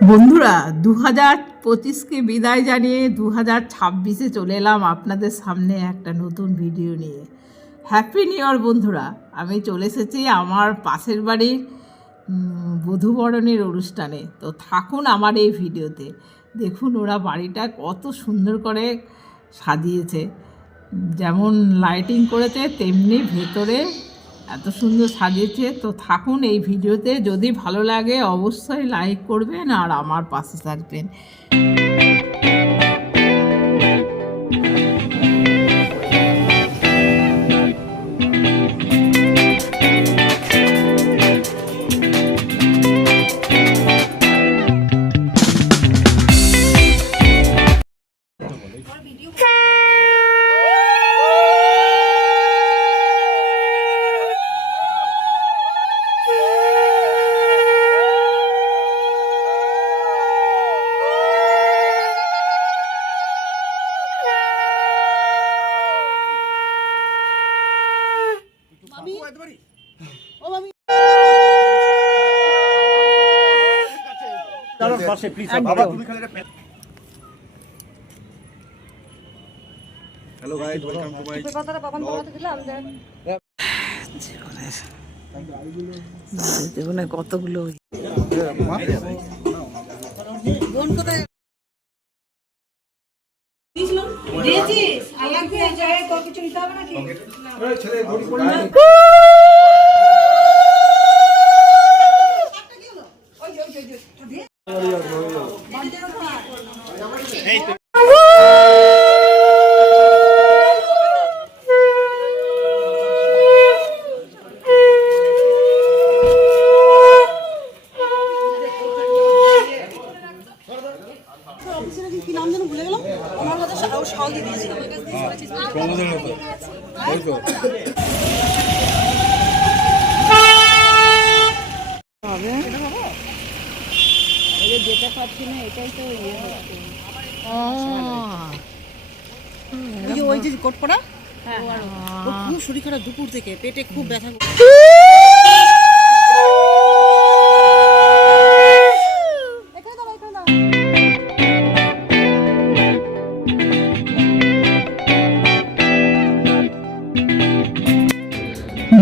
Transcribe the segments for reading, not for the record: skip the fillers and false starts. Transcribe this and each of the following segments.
বন্ধুরা 2025কে বিদায় জানিয়ে 2026-এ চলে এলাম আপনাদের সামনে একটা নতুন ভিডিও নিয়ে। হ্যাপি নিউ ইয়ার বন্ধুরা। আমি চলে এসেছি আমার পাশের বাড়ির বধূবরণের অনুষ্ঠানে। তো থাকুন আমার এই ভিডিওতে, দেখুন ওরা বাড়িটা কত সুন্দর করে সাজিয়েছে, যেমন লাইটিং করেছে তেমনি ভেতরে এত সুন্দর সাজিয়েছে। তো থাকুন এই ভিডিওতে, যদি ভালো লাগে অবশ্যই লাইক করবেন আর আমার পাশে থাকবেন। Hello guys, welcome to my জীবনে কতগুলো যেটা পাচ্ছি না, এটাই তো ইয়ে হচ্ছে। ওই যে কোট পরা, খুব শরীর খারাপ, দুপুর থেকে পেটে খুব ব্যথা।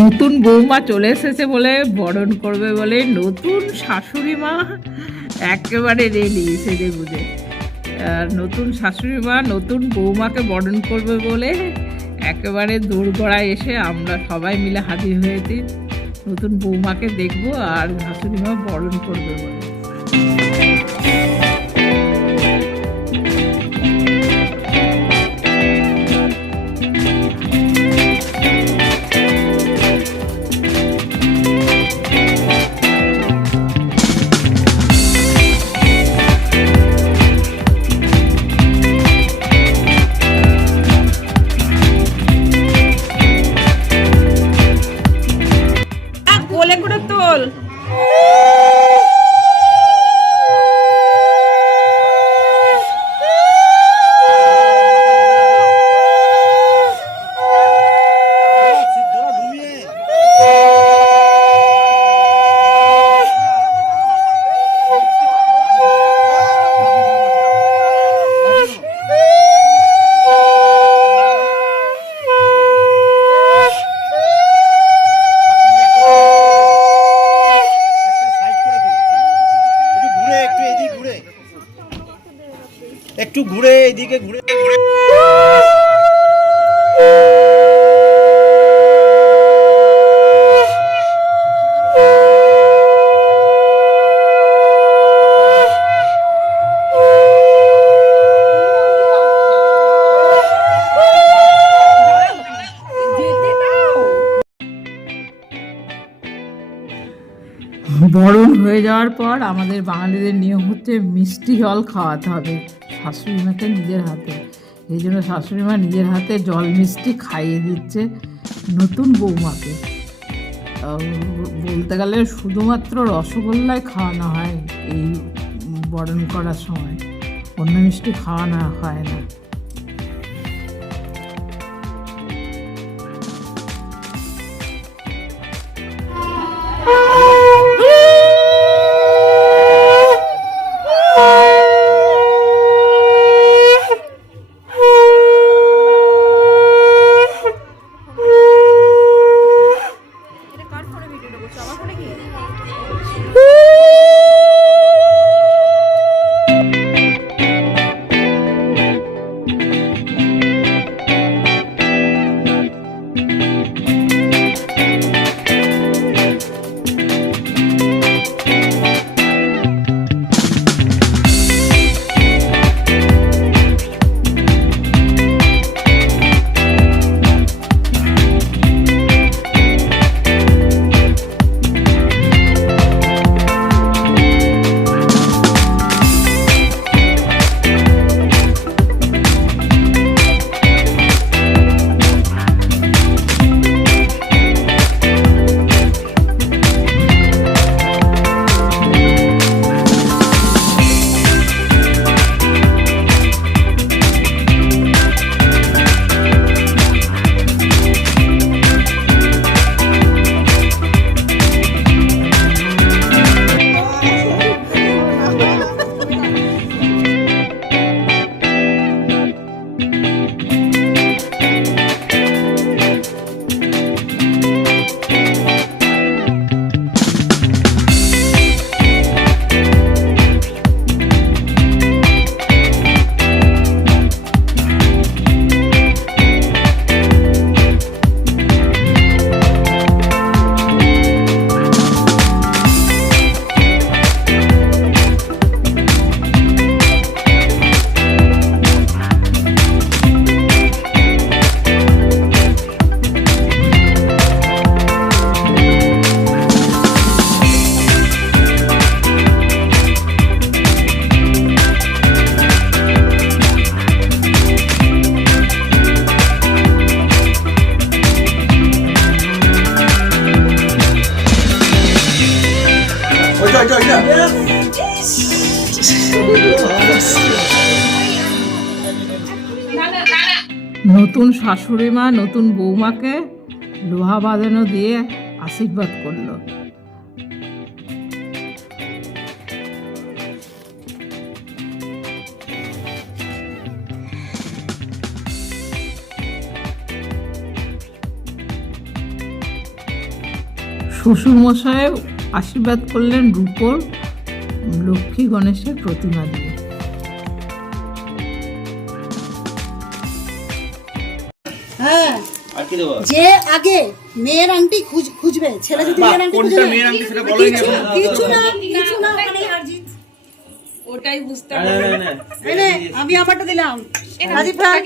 নতুন বৌমা চলে এসেছে বলে, বরণ করবে বলে নতুন শাশুড়ি মা একেবারে রেডি সেজে গুজে। আর নতুন শাশুড়ি মা নতুন বৌমাকে বরণ করবে বলে একেবারে দোরগোড়ায় এসে আমরা সবাই মিলে হাজির হয়েছি নতুন বৌমাকে দেখবো আর শাশুড়ি মা বরণ করবে বলে। কোলে করে তোল। একটু ঘুরে এদিকে ঘুরে বরণ হয়ে যাওয়ার পর আমাদের বাঙালিদের নিয়ম হচ্ছে মিষ্টি জল খাওয়াতে হবে শাশুড়ি মাকে নিজের হাতে। এই জন্য শাশুড়ি মা নিজের হাতে জল মিষ্টি খাইয়ে দিচ্ছে নতুন বৌমাকে। বলতে গেলে শুধুমাত্র রসগোল্লাই খাওয়ানো হয় এই বরণ করার সময়, অন্য মিষ্টি খাওয়ানো হয় না। নতুন শাশুড়ি মা নতুন বৌমাকে লোহা বাঁধানো দিয়ে আশীর্বাদ করলো। শ্বশুরমশাই আশীর্বাদ করলেন রূপোর লক্ষ্মী গণেশের প্রতিমা দিয়ে। হ্যাঁ, আর কি দেবো? যে আগে মেয়ের আংটি খুঁজবে, ছেলে যদি মেয়ের আংটি কোনটা খুঁজবে মেয়ের আংটি সেটা বলোই না এখনো। কিছু না মানে হারজিত। ওটাই বুঝতে না, হবে। না, না, না। এই নে, আমি আমারটা দিলাম। রাজীব ভাই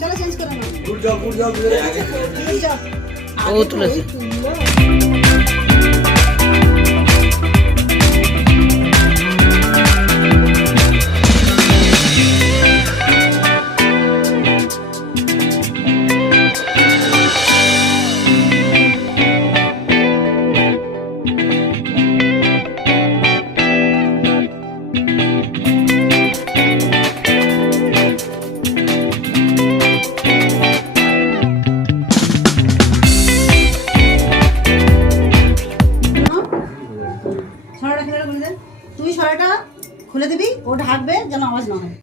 চলো চেঞ্জ করে নাও। Good job, good job. এই যাও। ও তুলেছে। ছড়াটা খুলে দে। তুই ছড়াটা খুলে দিবি, ও ঢাকবে যেন আওয়াজ না হয়।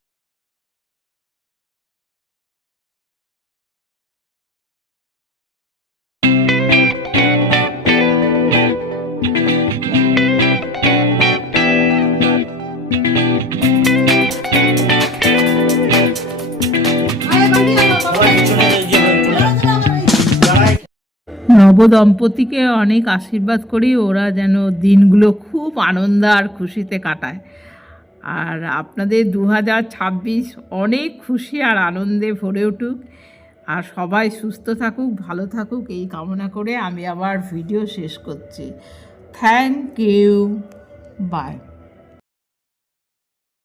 নবদম্পতিকে অনেক আশীর্বাদ করি ওরা যেন দিনগুলো খুব আনন্দ আর খুশিতে কাটায়। আর আপনাদের 2026 অনেক খুশি আর আনন্দে ভরে উঠুক, আর সবাই সুস্থ থাকুক, ভালো থাকুক, এই কামনা করে আমি আবার ভিডিও শেষ করছি। Thank you, by.